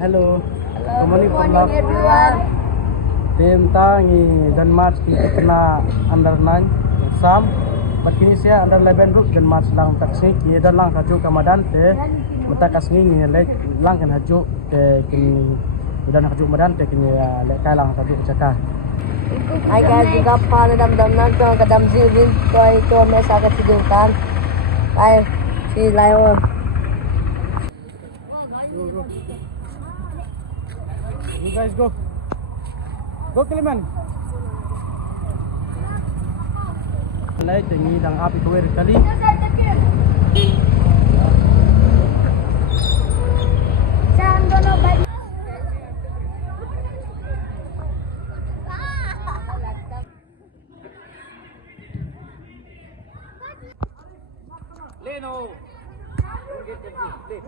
Hello. Hello, good morning everyone. Tim tangi dan match kita kena under 9 Sam. Kini saya under 11 group dan match lang taksi kita dan lang haju kamadan te matakas ni lek lang kan haju te kini dan haju madan te kini lek kai lang haju cakah. Hai guys, juga pada dam nan to kadam zilin to mesa ka tidukan. Hai, si layo. You guys go. Go Kiliman. Lai tengi dang api kuwer kali. Leno. Play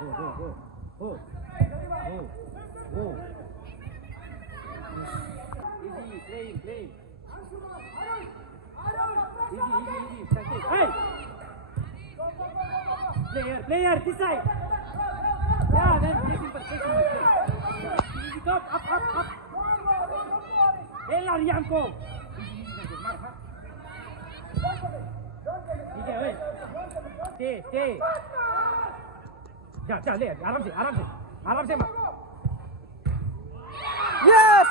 easy. Go. Easy, play. Easy. Practice. Hey! Player, this side. Yeah, then play simple. Easy, up. Ella, Rianco. Easy, stay. जा ले आराम से मत Yes.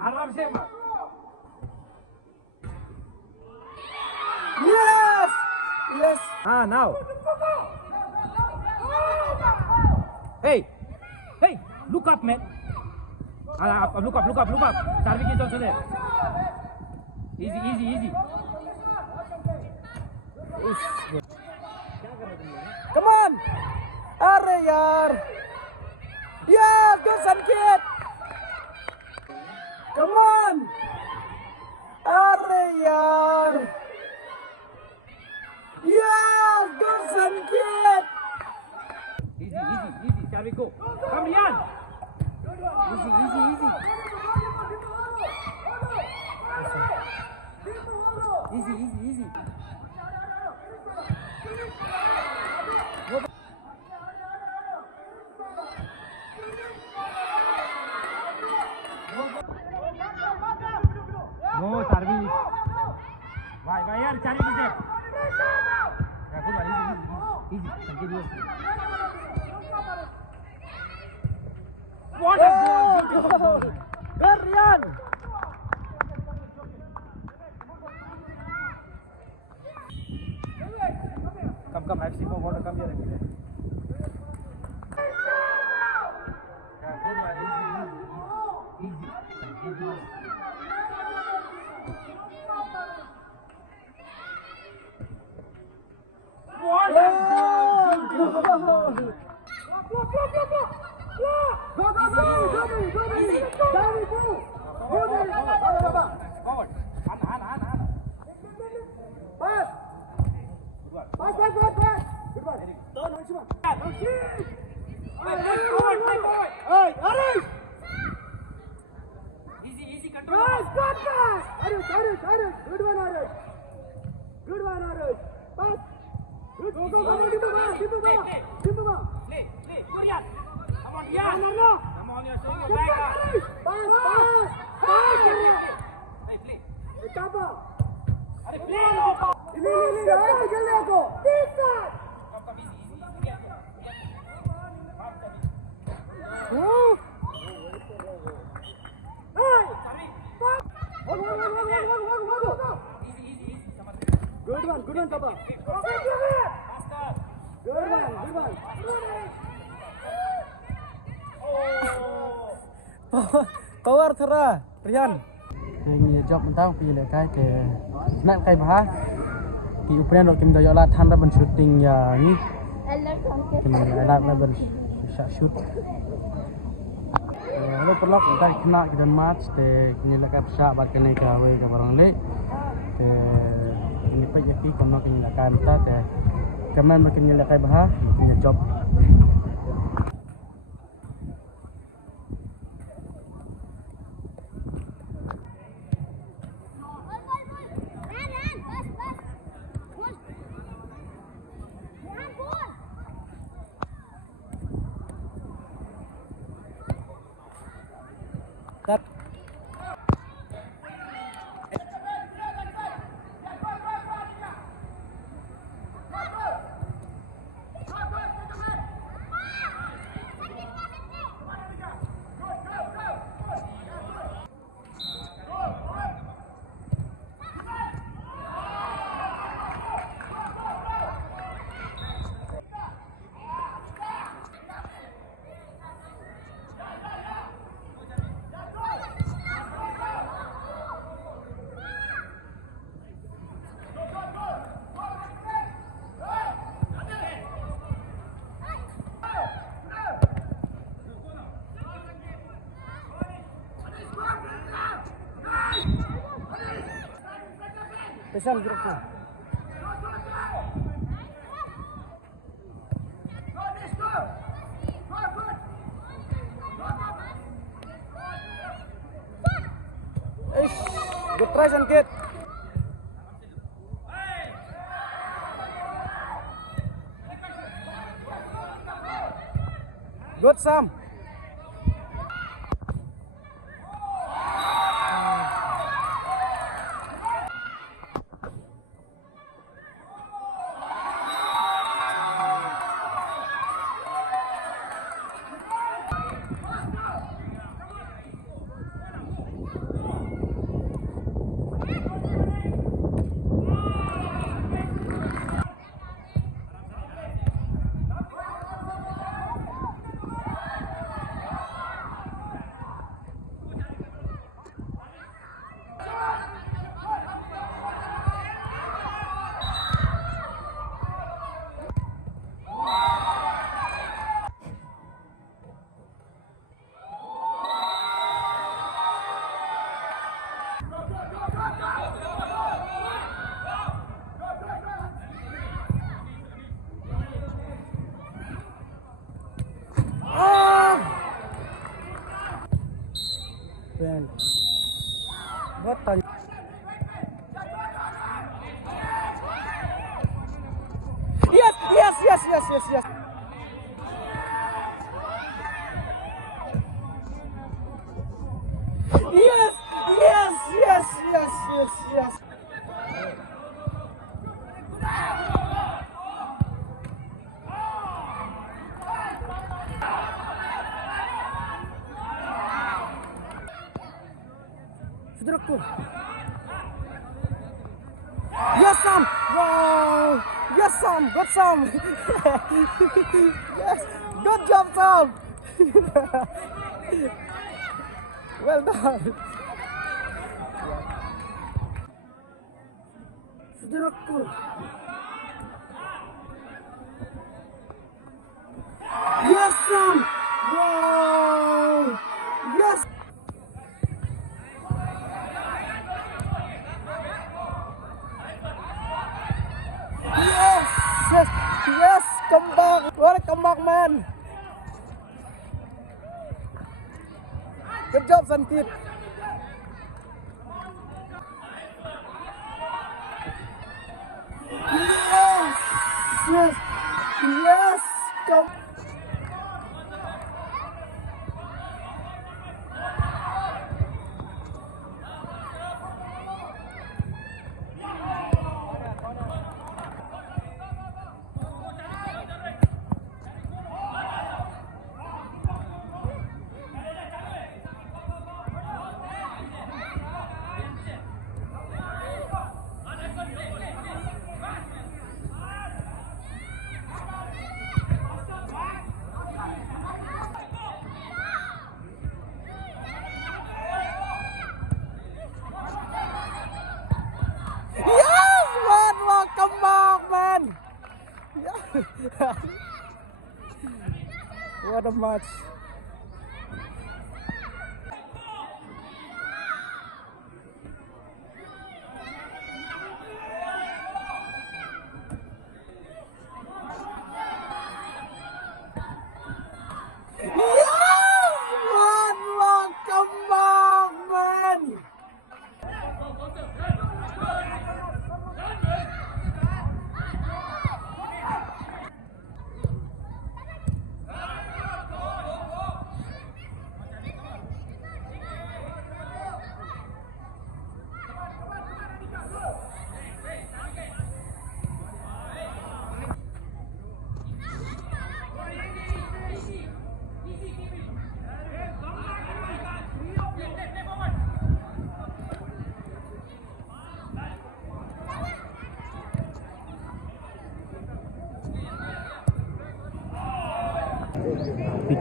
आराम से मत Yes. now hey look up man look up Darwin is also there easy Come on. Are yaar. Yes, go Sankit. Come on. Are yaar. Yes, go Sankit. easy shall we go come Rian easy No service. Why yaar cari bisa. Ya good easy. Continuous. What a goal! Beautiful goal. Rian. Come FC4 want to come here. Easy. What a goal! Easy control. Good one, Arush. Pass. Go. Play. Go Rian. Come on Rian. Come on, you're showing your back up. Pass. Hey, play. Tapa. Are play no. Ini, ayo jalan aku. Bisa. Come easy. Hey. Sorry. Go. Easy. Good one, Tapa. Faster. Good one. Power thera, Rian. Ini job mentang pilih kai ke nak kai bah. Ki upren ro kim do yola than ra ban shooting ya ni. Kim ala na ban shoot. Hello perlok kita kena kita match te kini lakap sha bat kene ka we ka barang le. Te ini pa yaki kono kini lakam ta te kaman makin nila kai bah kini job Pesan grupo. Good try, Sankit. Good, Sam. Ben. Betul. Yes, yes, yes, yes, yes, yes. Yes, yes, yes, yes, yes, yes. Saudaraku. Yes, Sam. Wow. Yes, Sam. Good, Sam. Yes. Good job, Sam. Well done. Saudaraku. Yes, Sam. Wow. Yes. Yes, yes, yes, come back. What a comeback, man. Good job, Sankit. Yes, yes, yes, come. Yes, man, welcome back, man. Yeah. What a match. Yes, man, welcome back, man.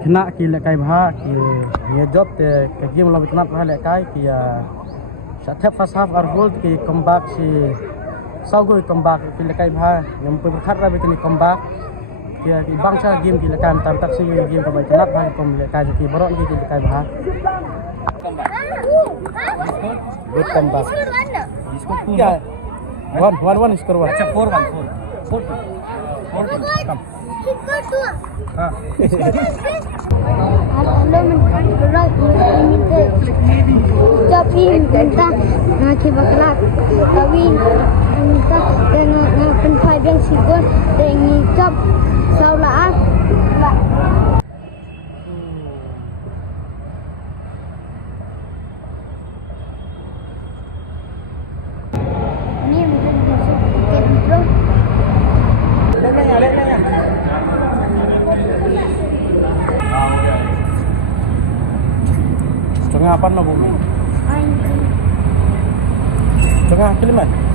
Kena kila kai bha ki ye job te ka game la bitnat bha le kai ki sathe first half or goal ki comeback si sau go comeback ki le kai bha yam pe khat ra bitni comeback ki bangsa game ki le kan tam tak si game ka bitnat bha kom le kai ki borok ki le kai bha good comeback. 1-1 skor 1. अच्छा 4-1 4 कम हाँ Tapi minta ngaki baklat tapi minta ngapen yang sigon tengi kap saulaan ini mungkin masuk ke bro Tengah apa na bumi? Anjing Tengah Kiliman.